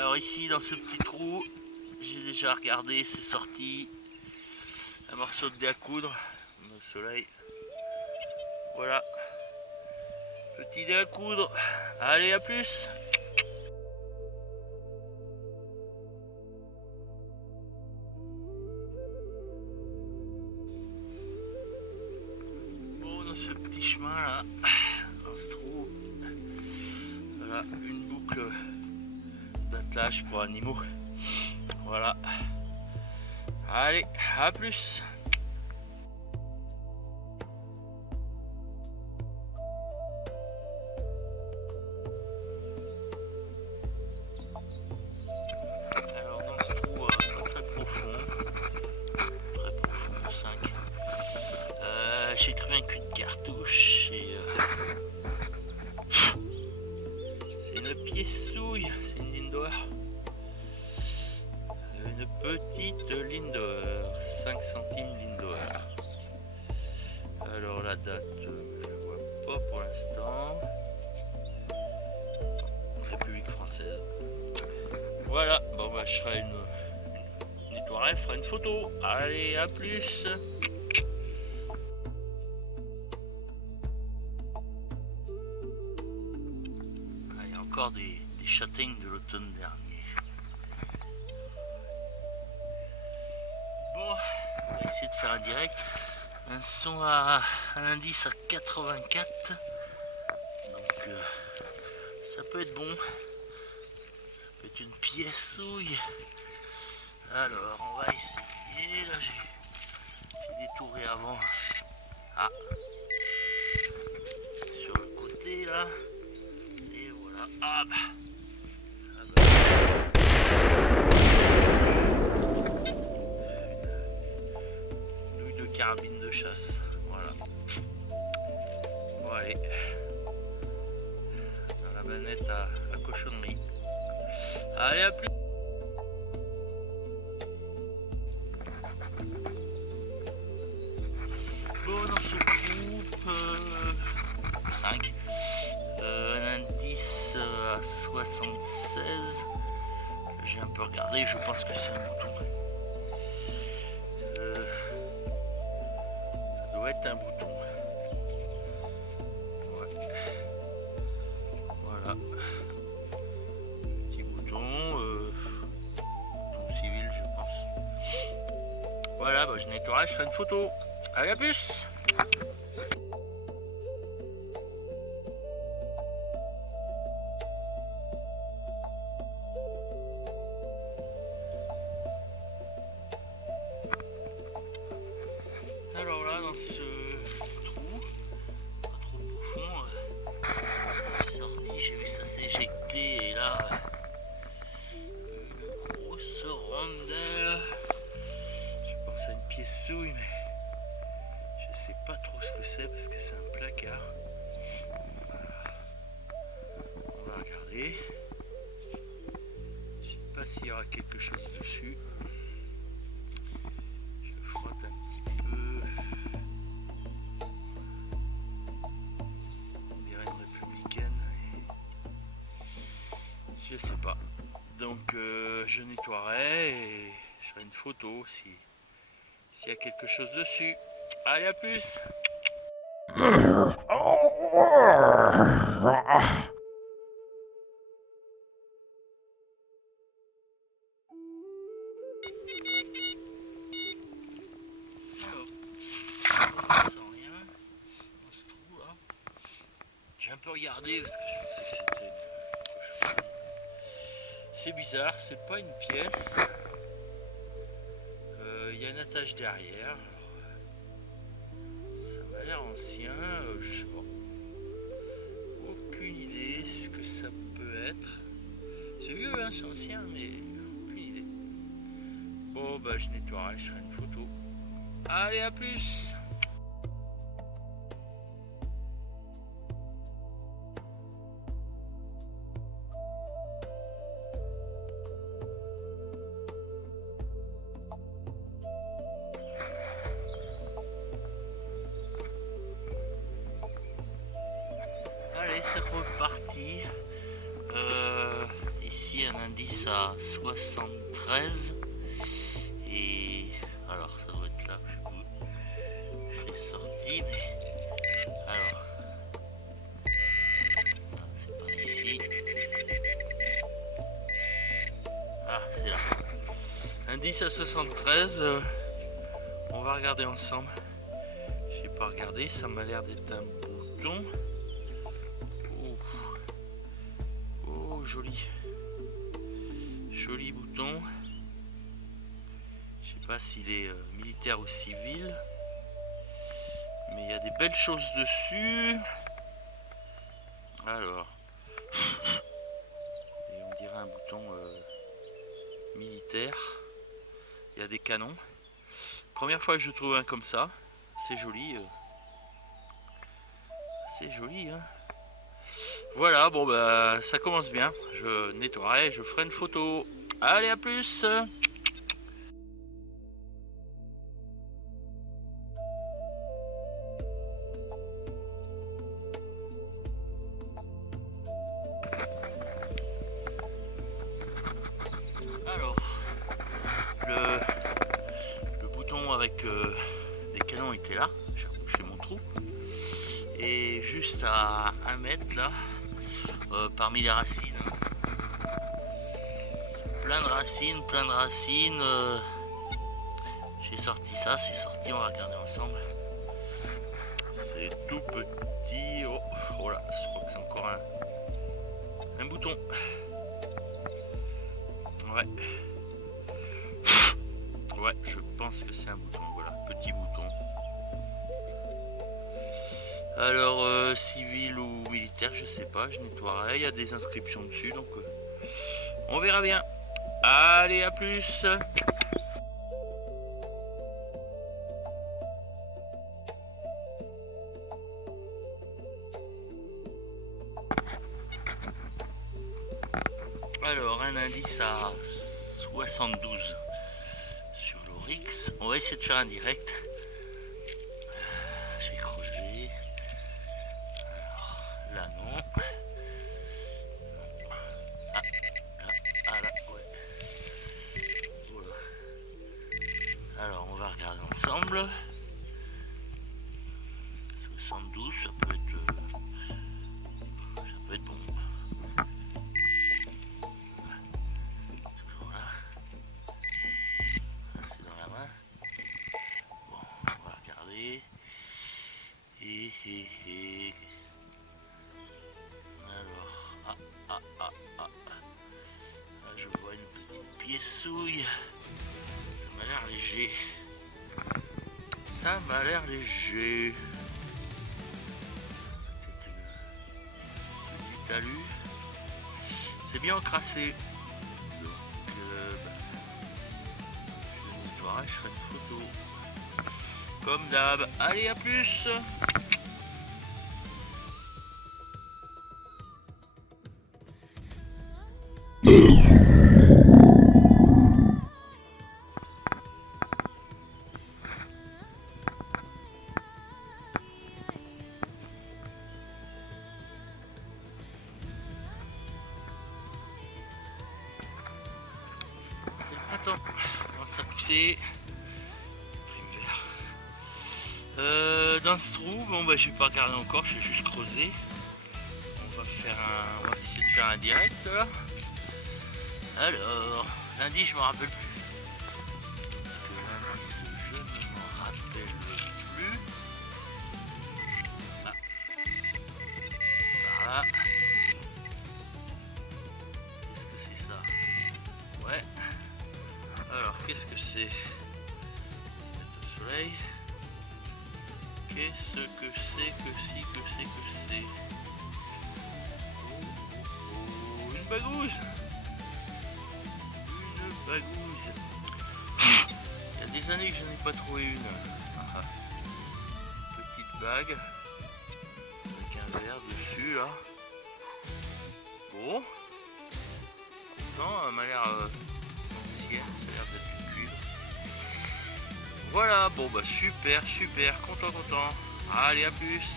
Alors ici dans ce petit trou, j'ai déjà regardé, c'est sorti un morceau de dé à coudre, le soleil. Voilà, petit dé à coudre. Allez, à plus. Bon, dans ce petit chemin là, dans ce trou, voilà une boucle d'attelage pour animaux. Voilà. Allez, à plus. Alors dans ce trou pas très profond, 5, j'ai trouvé un cul de cartouche et c'est une pièce-souille, c'est une Lindor. Une petite Lindor, 5 centimes Lindor. Alors la date, je ne vois pas pour l'instant. République française. Voilà, bon bah je ferai une nettoierai, je ferai une photo. Allez, à plus. Ah, il y a encore des châtaignes de l'automne dernier. Bon, on va essayer de faire un direct. Un son à un indice à 84. Donc ça peut être bon. Ça peut être une pièce-souille. Alors on va essayer. Là j'ai détouré avant. Ah, sur le côté là. Et voilà. Ah bah. Ah bah. Une douille de carabine de chasse. Voilà. Bon allez. Dans la manette à cochonnerie. Allez, à plus. Bon, dans ce groupe 5, un indice à 76. J'ai un peu regardé, je pense que c'est un bouton. Ça doit être un bouton. Ouais. Voilà. Petit bouton, bouton civil, je pense. Voilà, bah, je nettoierai, je ferai une photo. Allez, à plus. Alors là, dans ce trou, pas trop profond, c'est sorti, j'ai vu ça s'éjecter et là, une grosse rondelle. Je pense à une pièce souille, mais je sais pas trop ce que c'est parce que c'est un placard. Voilà. On va regarder. Je sais pas s'il y aura quelque chose dessus. Je frotte un petit peu. On dirait une républicaine. Je sais pas. Donc je nettoierai et je ferai une photo s'il y a quelque chose dessus. Allez, à plus. Alors, sans rien dans ce trou là. J'ai un peu regardé parce que je pensais que c'était une cochonnerie. C'est bizarre, c'est pas une pièce. Il y a une attache derrière. Alors, ça m'a l'air ancien, je sais pas. Aucune idée ce que ça peut être. C'est vieux, hein, c'est ancien, mais aucune idée. Bon, bah je nettoierai, je ferai une photo. Allez, à plus. Allez, c'est reparti. ici un indice à 73. Et alors ça doit être là, je sais où je l'ai sorti, mais alors c'est par ici. Ah, c'est là. Indice à 73. On va regarder ensemble. J'ai pas regardé, ça m'a l'air d'être un bouton. Oh. Oh, joli. Joli bouton. Je sais pas s'il est militaire ou civil. Mais il y a des belles choses dessus. Alors. Et on dirait un bouton militaire. Il y a des canons. Première fois que je trouve un comme ça. C'est joli. C'est joli, hein. Voilà, bon bah ça commence bien. Je nettoierai, je ferai une photo. Allez, à plus. Alors, le bouton avec des canons était là. J'ai rebouché mon trou. Et juste à 1 mètre là, parmi les racines. Plein de racines, plein de racines. J'ai sorti ça, c'est sorti, on va regarder ensemble. C'est tout petit. Oh, voilà, je crois que c'est encore un bouton. Ouais. Ouais, je pense que c'est un bouton. Voilà, petit bouton. Alors, civil ou militaire, je sais pas, je nettoierai. Il y a des inscriptions dessus, donc on verra bien. Allez, à plus. Alors, un indice à 72 sur l'Oryx. On va essayer de faire un direct. J'ai creusé. Alors, là, non. Ah, là, ouais. Voilà. Alors, on va regarder ensemble. 72, ça peut être bon. Toujours là. C'est dans la main. Bon, on va regarder. Et. Alors, là, je vois une petite piècouille. Ça m'a l'air léger. Ça m'a l'air léger. C'est une talus. C'est bien encrassé. Donc, je nettoierai, je ferai une photo. Comme d'hab. Allez, à plus. Attends, on commence à pousser. Dans ce trou, bon bah je vais pas regarder encore, je vais juste creuser. On va essayer de faire un direct là. Alors, lundi je me rappelle plus. L'indice je ne m'en rappelle plus. Ah. Par là. Qu'est-ce que c'est ça? Ouais. Alors qu'est-ce que c'est? Le soleil. Qu'est-ce que c'est que c'est? Oh, une bagouze! Une bagouze! Il y a des années que je n'ai pas trouvé une. Petite bague avec un verre dessus là. Bon. Pourtant, elle m'a l'air ancienne, ça a l'air d'être du cuivre. Voilà, bon bah super, content. Allez, à plus.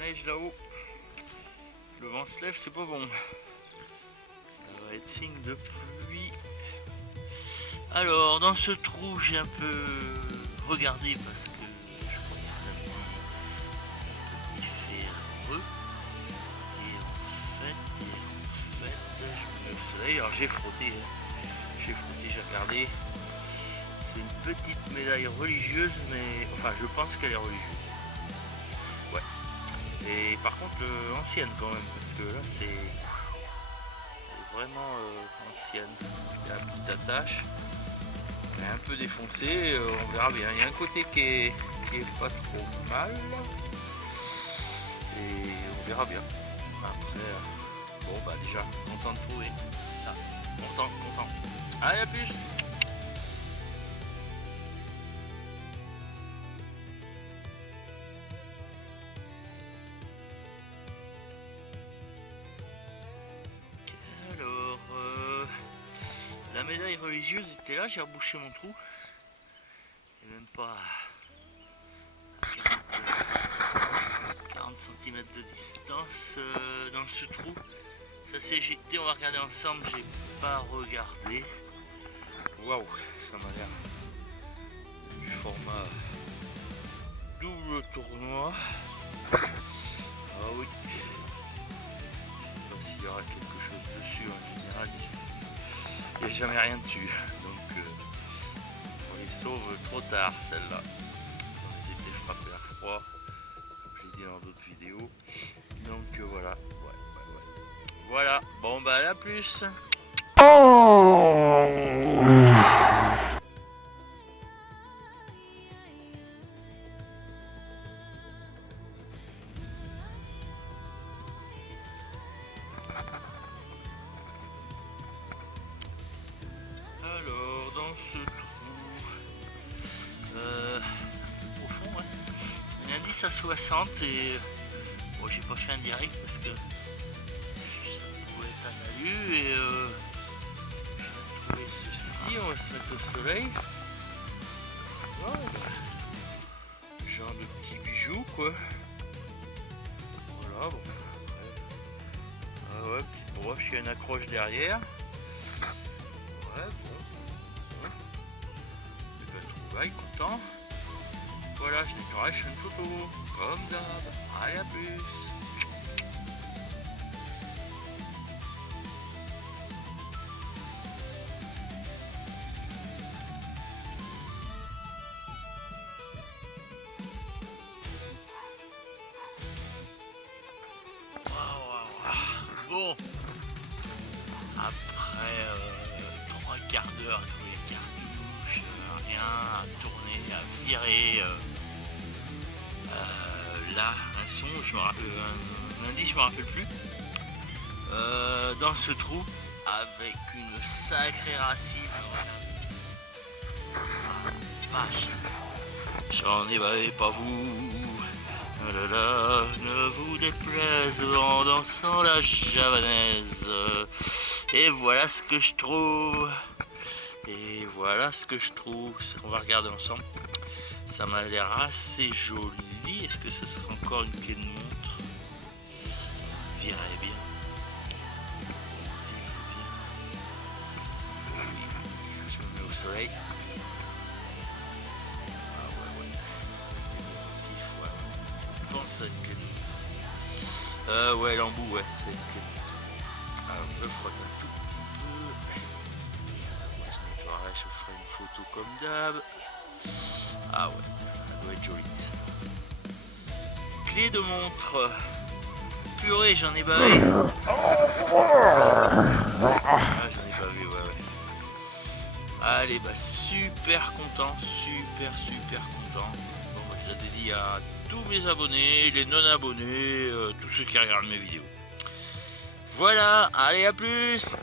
neige là-haut. Le vent se lève, c'est pas bon. Ça va être signe de pluie. Alors, dans ce trou, j'ai un peu regardé parce que je crois que c'est un petit ferreux. Et en fait, je me lève au soleil. Alors, j'ai frotté, j'ai regardé. C'est une petite médaille religieuse, mais enfin, je pense qu'elle est religieuse. Ouais. Et par contre, ancienne quand même, parce que là, c'est vraiment ancienne. Il y a une petite attache. Elle est un peu défoncée, on verra bien. Il y a un côté qui est pas trop mal. Et on verra bien. Après, bon bah déjà, content de trouver ça. Content. Allez, à plus! Alors, la médaille religieuse était là, j'ai rebouché mon trou. Et même pas à 40 cm de distance dans ce trou. Ça s'est éjecté, on va regarder ensemble, j'ai pas regardé. Waouh, ça m'a l'air du format double tournoi. Ah oui. Je sais pas s'il y aura quelque chose dessus en général. Il n'y a jamais rien dessus. Donc on les sauve trop tard celle-là. On les était frappés à froid, comme je l'ai dit dans d'autres vidéos. Donc voilà. Ouais. Voilà. Bon bah à la plus. Alors dans ce trou au fond, ouais, un indice à 60 et bon, j'ai pas fait un direct parce que ça pouvait être un alu et j'ai trouvé ceci. On va se mettre au soleil. Oh, genre de petits bijoux quoi. Voilà, bon. Ah ouais, petite broche, il y a une accroche derrière. Ouais, bon. Et ben, trouvaille, content. Voilà, je décorerai, je fais une photo. Comme d'hab. Allez, à plus. Bon, après 3/4 d'heure à trouver les cartouches, rien à tourner, à virer, là, un son, je me rappelle, un indice, je me rappelle plus, dans ce trou, avec une sacrée racine. Vache, j'en ai bavé pas vous. Oh là là, ne vous déplaise en dansant la javanaise. Et voilà ce que je trouve. On va regarder ensemble. Ça m'a l'air assez joli. Est-ce que ce sera encore une clé de montre? On dirait bien. Je me mets au soleil. Ouais, l'embout, ouais, c'est. Alors, je frotte un tout petit peu. Ouais, je nettoierai, je ferai une photo comme d'hab. Ah ouais, ça doit être joli ça. Clé de montre. Purée, j'en ai bavé. Ah, j'en ai bavé, ouais. Allez, bah super content, super content. Bon, bah, je la dédie à tous mes abonnés, les non abonnés, tous ceux qui regardent mes vidéos. Voilà, allez, à plus.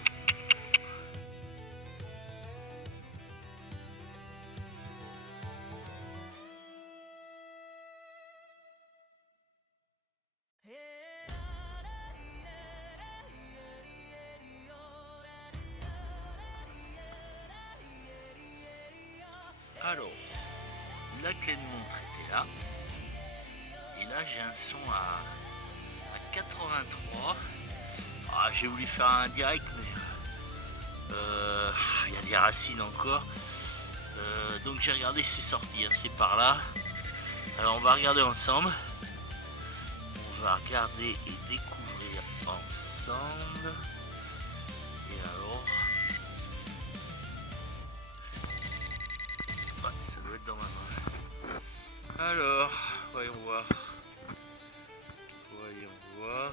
Alors, la clé de montre était là. Et là, j'ai un son à 83. Ah, j'ai voulu faire un direct, mais il y a des racines encore. Donc j'ai regardé, c'est sorti, hein, c'est par là. Alors on va regarder ensemble. On va regarder et découvrir ensemble. Et alors, ouais, ça doit être dans ma main. Alors, voyons voir.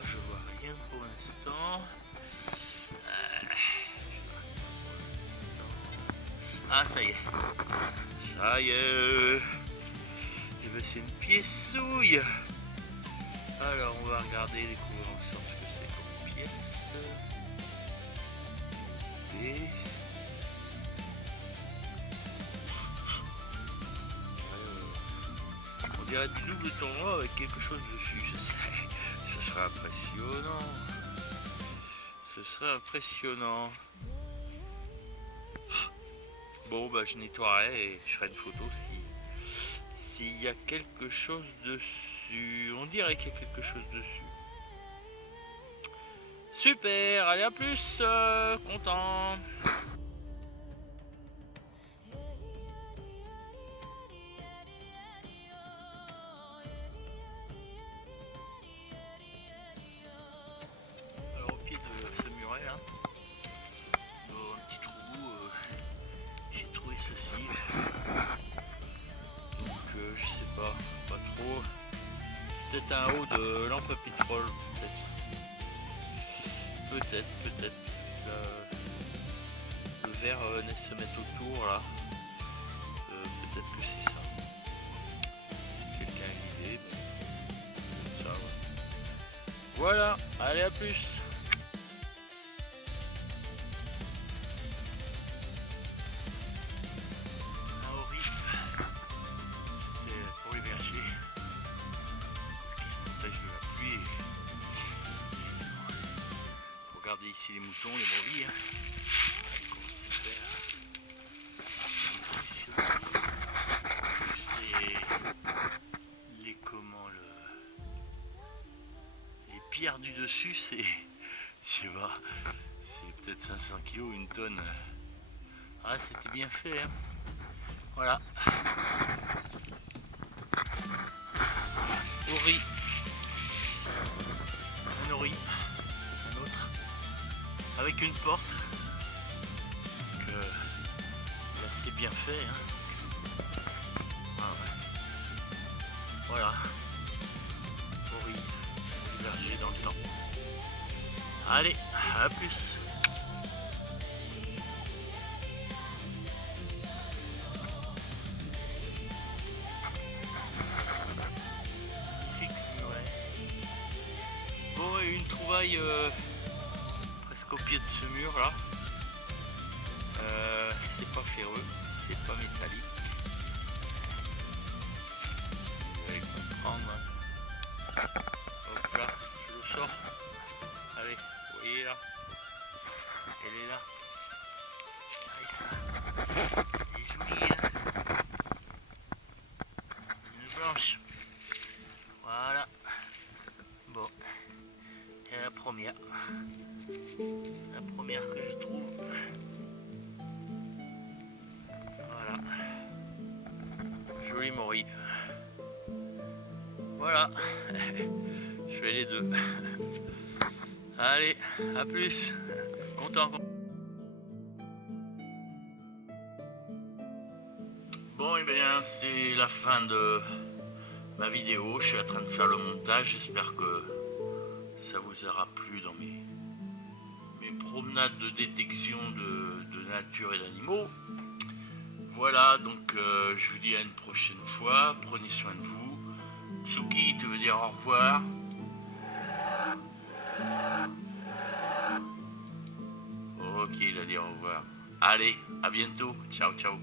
Je vois rien pour l'instant. Ah, ça y est. Ça y est. Et ben, c'est une pièce-souille. Alors, on va regarder et découvrir ensemble ce que c'est comme pièce. Et... on dirait du double tournoi avec quelque chose dessus, je sais. Ce serait impressionnant. Ce serait impressionnant. Bon, bah je nettoierai et je ferai une photo s'il y a quelque chose dessus. On dirait qu'il y a quelque chose dessus. Super, allez à plus, content. Alors au pied de ce muret là, dans un petit trou, j'ai trouvé ceci. Donc je sais pas trop. Peut-être un haut de lampe à pétrole, peut-être, parce que le verre venait se mettre autour là. Peut-être que c'est ça. Si quelqu'un a une idée, bon, ça va. Voilà, allez à plus. Un horrible, c'était pour les bergers qui se protègent de la pluie. Regardez ici les moutons, les brebis. Les pierres du dessus, c'est, je sais pas, c'est peut-être 500 kg, une tonne. Ah, c'était bien fait, hein. Voilà. Ori. Un ori. Un autre. Avec une porte. Donc, c'est bien fait, hein. Ah ouais. Voilà. Ori. Berger dans le temps. Allez, à plus. Bon, et une trouvaille presque au pied de ce mur là. C'est pas ferreux, c'est pas métallique. Vous allez comprendre. Hop là, je le sors. Allez, vous voyez là. Elle est là. Allez, ça. Elle est jolie, hein. Une blanche. Voilà. Bon. Et la première. La première que je trouve. Voilà. Joli mori. Voilà. Je fais les deux. Allez, à plus. Content. Bon, et bien c'est la fin de ma vidéo. Je suis en train de faire le montage. J'espère que ça vous aura plu dans mes promenades de détection de nature et d'animaux. Voilà, donc je vous dis à une prochaine fois. Prenez soin de vous. Tsuki, tu veux dire au revoir? Ok, il a dit au revoir. Allez, à bientôt. Ciao, ciao.